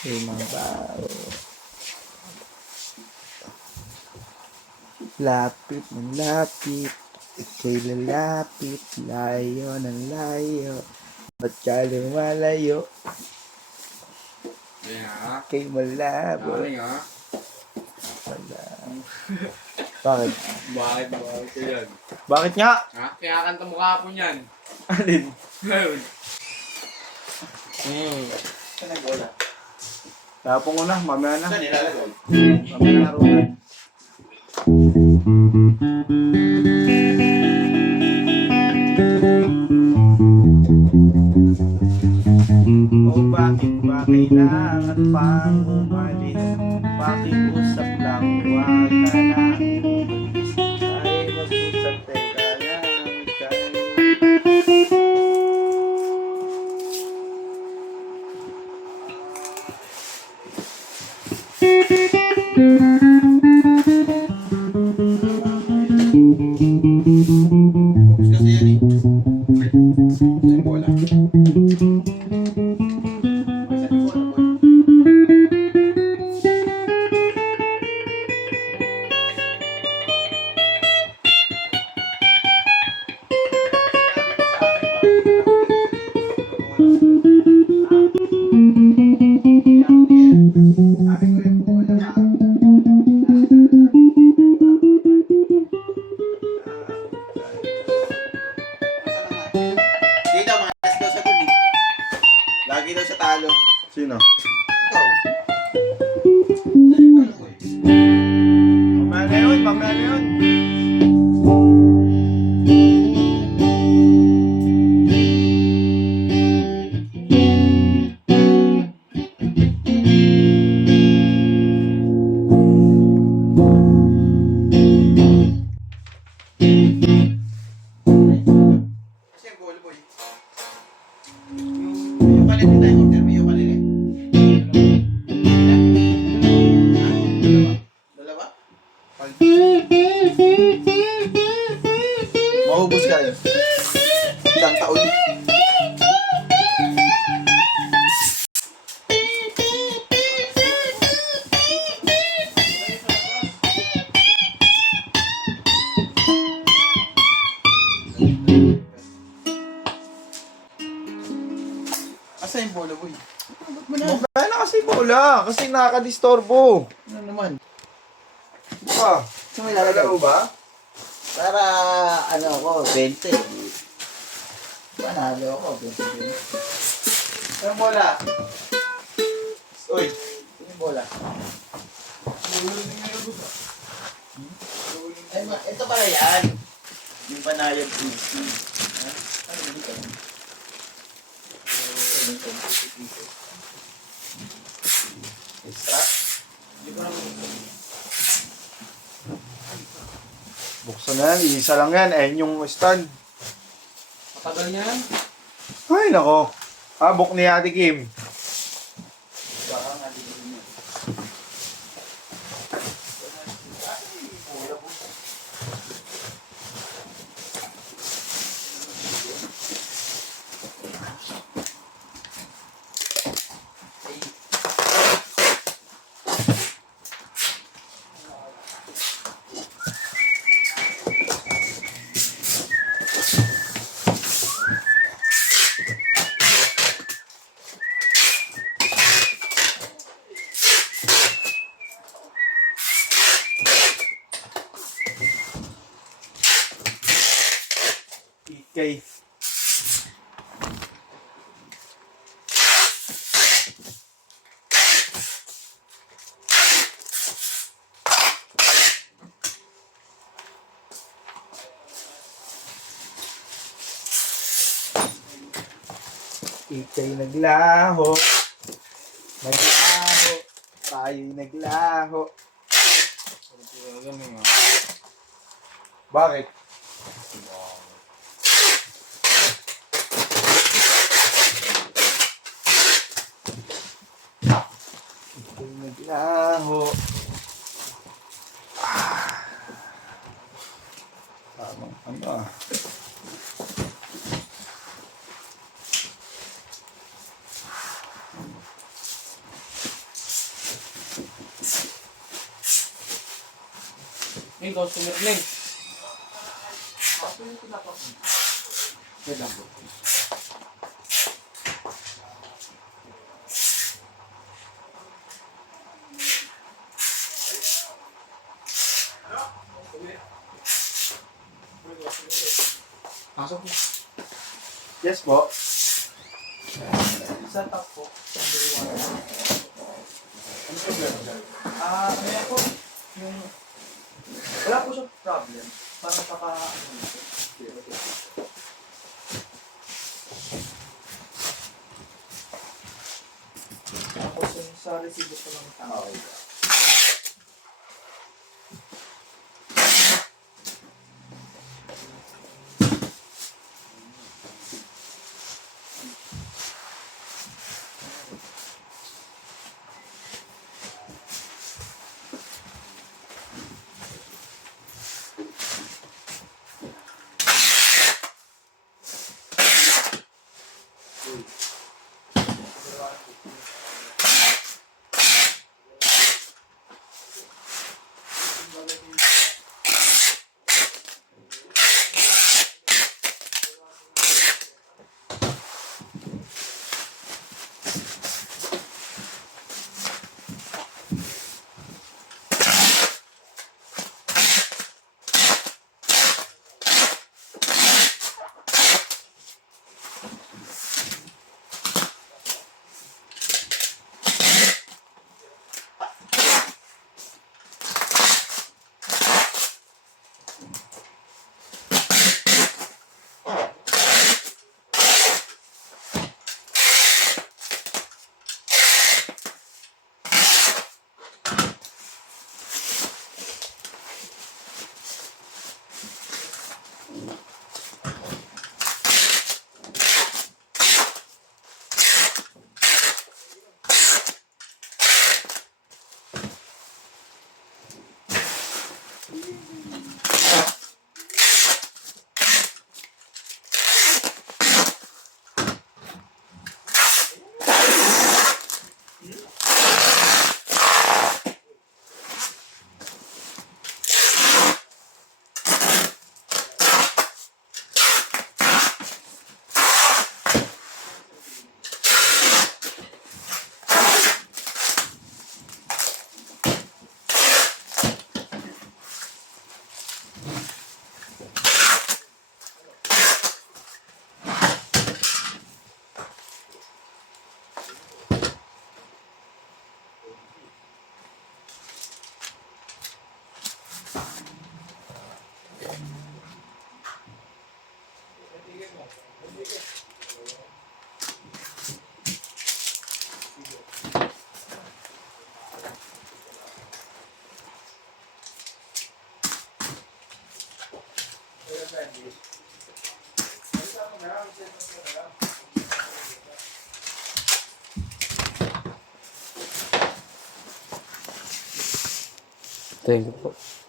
Mga bao. Lapit ng lapit, ika'y lalapit, layo ng layo, ba't ka lumalayo? Ika'y malabo. Wala. Bakit? Bakit ko yan? Bakit nga? Ha? Kaya kanta mo kahapon yan. Alin? Ngayon. Saan ang bola? Tapong ko na, mamaya na. Saan nilalagay? Mamaya na rin. O bakit ba kailangan pang umalis? Pakiusap lang, huwag ka nang umalis. Ay, mag-usap, teka lang, Focus kasi yan eh. Saan yung bola? Saan yung bola, boy? Sabi ko yung bola. Dito, malas daw sa guli. Lagi daw sa talo. Sino? Ikaw. Mamaya na yun, mamaya na yun. Kasi yung goal, boy. Yung kalili tayo order, may yung kalili. Dalawa? Maubos ka rin. Isang taon. Asa yung bola, boy? Ba't mo na? Mamaya na kasi bola, kasi nakakadistorbo. Ano naman? Ba? Saan may lalagay? Lalaro ba? Para, ano ako, 20. Panalo ako, 20. Saan yung bola? Uy, saan yung bola? Ay, ito pala yan. Yung panayag easy. Ha? Ano yun ito? Extra? Hindi ko naman ito. Buksan na yan, isa lang yan. Ayun yung stand. Matagal niyan. Ay, nako. Habok ni Ate Kim. Baka nga din yun. Okay. Ika'y naglaho. Naglaho. Tayo'y naglaho. Bakit? Ika'y naglaho. Tamang ano ah. May customer na eh. Ako yung pinapakita. Wait lang po. Pasok po. Yes po. Sa top po. Number 1. Ano problema dyan? Ano yan po? Yung... Wala po siya problem. Parang paka... Tapos yung sa resibo ko lang tao. Thank you po.